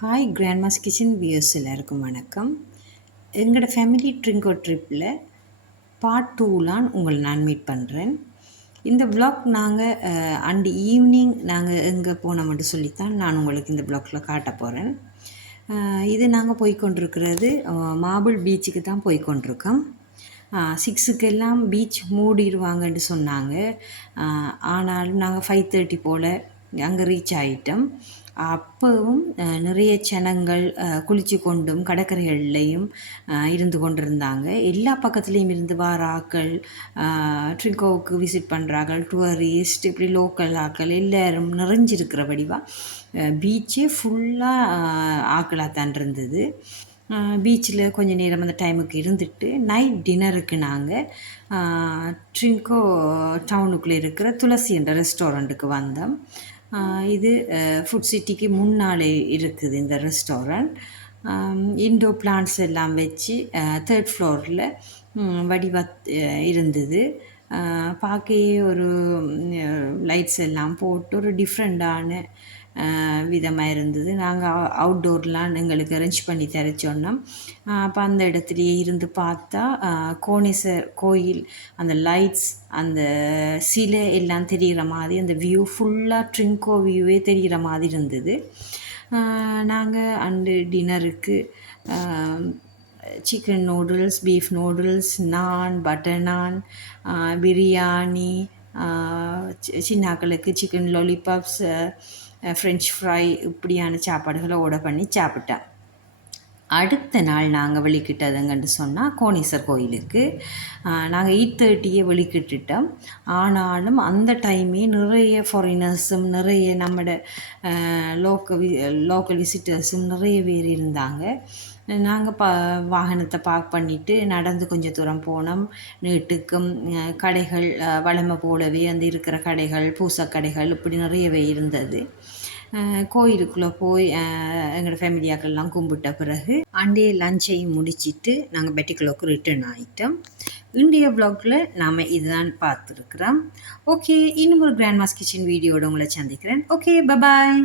Hi Grandma's kitchen views எல்லாருக்கும் வணக்கம். எங்களோட ஃபேமிலி ட்ரிங்கோ ட்ரிப்பில் பார்ட் 2லான் உங்களை நான் மீட் பண்ணுறேன். இந்த vlog நாங்கள் அண்டு ஈவினிங் நாங்கள் எங்கே போனோம்னு சொல்லித்தான் நான் உங்களுக்கு இந்த vlogல காட்ட போகிறேன். இது நாங்கள் போய்கொண்டிருக்கிறது மார்பிள் பீச்சுக்கு தான் போய்கொண்டிருக்கோம். 6க்கெல்லாம் பீச் மூடிடுவாங்கன்னு சொன்னாங்க. ஆனாலும் நாங்கள் 5:30 போல் அங்கே ரீச் ஆகிட்டோம். அப்பவும் நிறைய ஜனங்கள் குளித்து கொண்டும் கடற்கரைகள்லையும் இருந்து கொண்டிருந்தாங்க. எல்லா பக்கத்துலேயும் இருந்து வார ஆக்கள், ட்ரிங்கோவுக்கு விசிட் பண்ணுறார்கள், டூரிஸ்ட், இப்படி லோக்கல் ஆக்கள் எல்லோரும் நிறைஞ்சிருக்கிற வடிவாக பீச்சே ஃபுல்லாக ஆக்களாக தான் இருந்தது. பீச்சில் கொஞ்சம் நேரம் அந்த டைமுக்கு இருந்துட்டு நைட் டின்னருக்கு நாங்கள் ட்ரிங்கோ டவுனுக்குள்ளே இருக்கிற துளசி என்ற ரெஸ்டாரண்ட்டுக்கு வந்தோம். இது ஃபுட் சிட்டிக்கு முன்னாலே இருக்குது இந்த ரெஸ்டாரண்ட். இன்டோர் பிளான்ட்ஸ் எல்லாம் வச்சு 3rd ஃப்ளோரில் இருந்தது. பார்க்கையே ஒரு லைட்ஸ் எல்லாம் போட்டு ஒரு டிஃப்ரெண்ட்டான விதமாக இருந்தது. நாங்கள் அவுட்டோர்லாம் எங்களுக்கு அரேஞ்ச் பண்ணி தர சொன்னோம். அப்போ அந்த இடத்துலையே இருந்து பார்த்தா கோணேஸ்வர் கோயில், அந்த லைட்ஸ், அந்த சிலை எல்லாம் தெரிகிற மாதிரி, அந்த வியூ ஃபுல்லாக ட்ரிங்கோ வியூவே தெரிகிற மாதிரி இருந்தது. நாங்கள் அண்டு டின்னருக்கு chicken noodles, beef noodles, naan, butter naan, biryani, சின்னாக்களுக்கு சிக்கன் லாலிபாப்ஸ், ஃப்ரெஞ்ச் ஃப்ரை, இப்படியான சாப்பாடுகளை ஆர்டர் பண்ணி சாப்பிட்டேன். அடுத்த நாள் நாங்கள் வெளிக்கிட்டதுங்கன்னு சொன்னால் கோணேஸ்வர் கோயிலுக்கு நாங்கள் 8:30 வெளிக்கிட்டுட்டோம். ஆனாலும் அந்த டைமே நிறைய ஃபாரினர்ஸும் நிறைய நம்மளோட லோக்கல் விசிட்டர்ஸும் நிறைய பேர் இருந்தாங்க. நாங்கள் வாகனத்தை பார்க் பண்ணிவிட்டு நடந்து கொஞ்சம் தூரம் போனோம். நீட்டுக்கும் கடைகள் வழமை போலவே அந்த இருக்கிற கடைகள், பூசக்கடைகள், இப்படி நிறையவே இருந்தது. கோயிலுக்குள்ளே போய் எங்களோட ஃபேமிலியாக்கள்லாம் கும்பிட்ட பிறகு அண்டே லஞ்சையும் முடிச்சுட்டு நாங்கள் பெட்டிக்குள்ளோக்கு ரிட்டர்ன் ஆகிட்டோம். இந்திய வ்ளாகில் நாம் இதுதான் பார்த்துருக்குறோம். ஓகே, இன்னும் ஒரு கிராண்ட்மாஸ் கிச்சன் வீடியோட உங்களை சந்திக்கிறேன். Okay, bye bye.